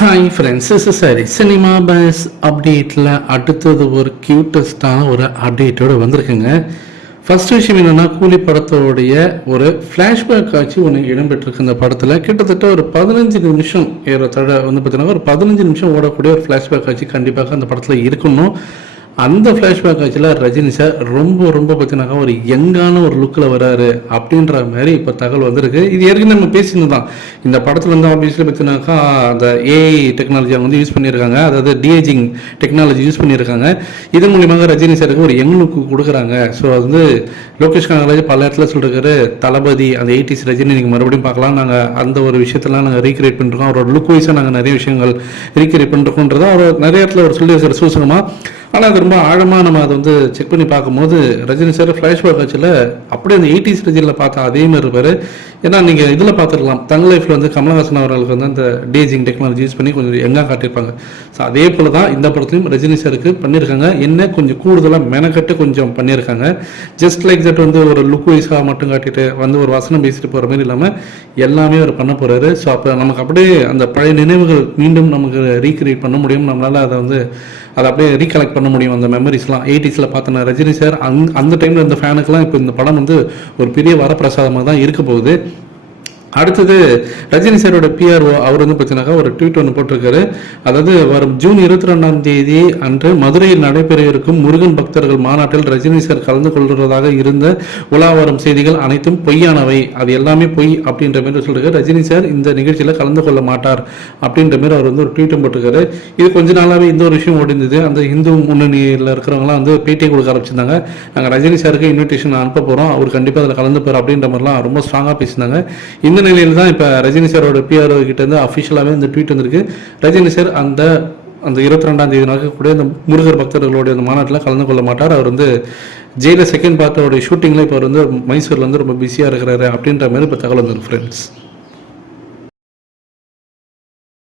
Hi friends, சரி cinema bus அப்டேட்டில் அடுத்தது ஒரு க்யூட்டஸ்டான ஒரு அப்டேட்டோடு வந்திருக்குங்க. ஃபர்ஸ்ட் விஷயம் என்னென்னா, கூலி படத்தோடைய ஒரு ஃப்ளாஷ்பேக் காட்சி ஒன்று இடம்பெற்றிருக்கு. இந்த படத்தில் கிட்டத்தட்ட ஒரு 15 நிமிஷம் ஏறத்தோட வந்து பார்த்தீங்கன்னா ஒரு 15 நிமிஷம் ஓடக்கூடிய ஒரு ஃப்ளாஷ்பேக் காட்சி கண்டிப்பாக அந்த படத்தில் இருக்கணும். அந்த ஃப்ளாஷ்பேக் ஆக்சுவல ரஜினி சார் ரொம்ப பார்த்தீங்கன்னாக்கா ஒரு யங்கான ஒரு லுக்கில் வராரு அப்படின்ற மாதிரி இப்போ தகவல் வந்திருக்கு. இது ஏற்கனவே நம்ம பேசினது தான். இந்த படத்தில் வந்து ஆப்வியஸ்லி பார்த்தீங்கன்னாக்கா அந்த ஏஐ டெக்னாலஜி அவங்க வந்து யூஸ் பண்ணியிருக்காங்க, அதாவது டிஏஜிங் டெக்னாலஜி யூஸ் பண்ணியிருக்காங்க. இதன் மூலியமாக ரஜினி சாருக்கு ஒரு யங் லுக்கு கொடுக்குறாங்க. ஸோ அது வந்து லோகேஷ் கனகராஜ் பல இடத்துல சொல்லிருக்காரு, தளபதி அந்த 80s ரஜினி நீங்கள் மறுபடியும் பார்க்கலாம், நாங்கள் அந்த ஒரு விஷயத்தெல்லாம் நாங்கள் ரீக்ரியேட் பண்ணிருக்கோம், அவரோட லுக் வைஸாக நாங்கள் நிறைய விஷயங்கள் ரீக்ரியேட் பண்ணிருக்கோன்றதை அவர் நிறைய இடத்துல அவர் சொல்லியிருக்காரு சூசகமாக. ஆனால் அது ரொம்ப ஆழமாக நம்ம அதை வந்து செக் பண்ணி பார்க்கும்போது ரஜினி சார் ஃப்ளாஷ்பேக் ஆச்சில் அப்படியே அந்த 80s ரஜினியில் பார்த்தா அதே மாதிரி இருப்பார். ஏன்னா நீங்கள் இதில் பார்த்துருக்கலாம், தங் லைஃப்பில் வந்து கமலஹாசன் அவர்களுக்கு வந்து அந்த டேஜிங் டெக்னாலஜி யூஸ் பண்ணி கொஞ்சம் எங்காக காட்டியிருப்பாங்க. ஸோ அதே போல் தான் இந்த படத்துலையும் ரஜினி சாருக்கு பண்ணியிருக்காங்க. என்ன கொஞ்சம் கூடுதலாக மெனக்கட்டு கொஞ்சம் பண்ணியிருக்காங்க. ஜஸ்ட் லைக் தட் வந்து ஒரு லுக் வைஸாக மட்டும் காட்டிட்டு வந்து ஒரு வசனம் பேசிட்டு போகிற மாதிரி இல்லாமல் எல்லாமே அவர் பண்ண போகிறாரு. ஸோ அப்போ நமக்கு அப்படியே அந்த பழைய நினைவுகள் மீண்டும் நமக்கு ரீக்ரியேட் பண்ண முடியும், நம்மளால் அதை வந்து அதை அப்படியே ரீகலெக்ட் பண்ண முடியும். அந்த மெமரிஸ்லாம் 80s பார்த்தன ரஜினி சார் அந்த டைமில் இந்த ஃபேனுக்கெல்லாம் இப்போ இந்த படம் வந்து ஒரு பெரிய வரப்பிரசாதமாக தான் இருக்க போகுது. அடுத்தது ரஜினி சாரோட பிஆர்ஓ அவர் வந்து பார்த்தீங்கன்னாக்கா ஒரு ட்வீட் ஒன்று போட்டிருக்காரு. அதாவது வரும் ஜூன் 22 அன்று மதுரையில் நடைபெற இருக்கும் முருகன் பக்தர்கள் மாநாட்டில் ரஜினி சார் கலந்து கொள்வதாக இருந்த உலா வரும் செய்திகள் அனைத்தும் பொய்யானவை, அது எல்லாமே பொய் அப்படின்ற மாதிரி சொல்லிருக்காரு. ரஜினி சார் இந்த நிகழ்ச்சியில் கலந்து கொள்ள மாட்டார் அப்படின்ற மாதிரி அவர் வந்து ஒரு ட்வீட்டும் போட்டிருக்காரு. இது கொஞ்ச நாளாகவே இந்த ஒரு விஷயம் ஓடிந்தது. அந்த இந்து முன்னணியில் இருக்கிறவங்களாம் வந்து பேட்டியை கொடுக்க ஆரம்பிச்சிருந்தாங்க. நாங்கள் ரஜினி சாருக்கு இன்விடேஷன் அனுப்ப போகிறோம், அவர் கண்டிப்பாக அதில் கலந்து போகிறார் அப்படின்ற மாதிரிலாம் ரொம்ப ஸ்ட்ராங்காக பேசியிருந்தாங்க. இந்த நிலையில் தான் இப்போ ரஜினி சாரோட பிஆர்ஓ கிட்ட இருந்து அஃபிஷியலாகவே இந்த ட்வீட் வந்திருக்கு. ரஜினி சார் அந்த 22 நடக்கக்கூடிய அந்த முருகர் பக்தர்களுடைய அந்த மாநாட்டில் கலந்து கொள்ள மாட்டார். அவர் வந்து ஜெயில செகண்ட் பார்ட்டோடைய ஷூட்டிங்கில் இப்போ அவர் வந்து மைசூரில் வந்து ரொம்ப பிஸியாக இருக்கிறாரு அப்படின்ற மாதிரி இப்போ தகவல் வந்துருக்கு ஃப்ரெண்ட்ஸ்.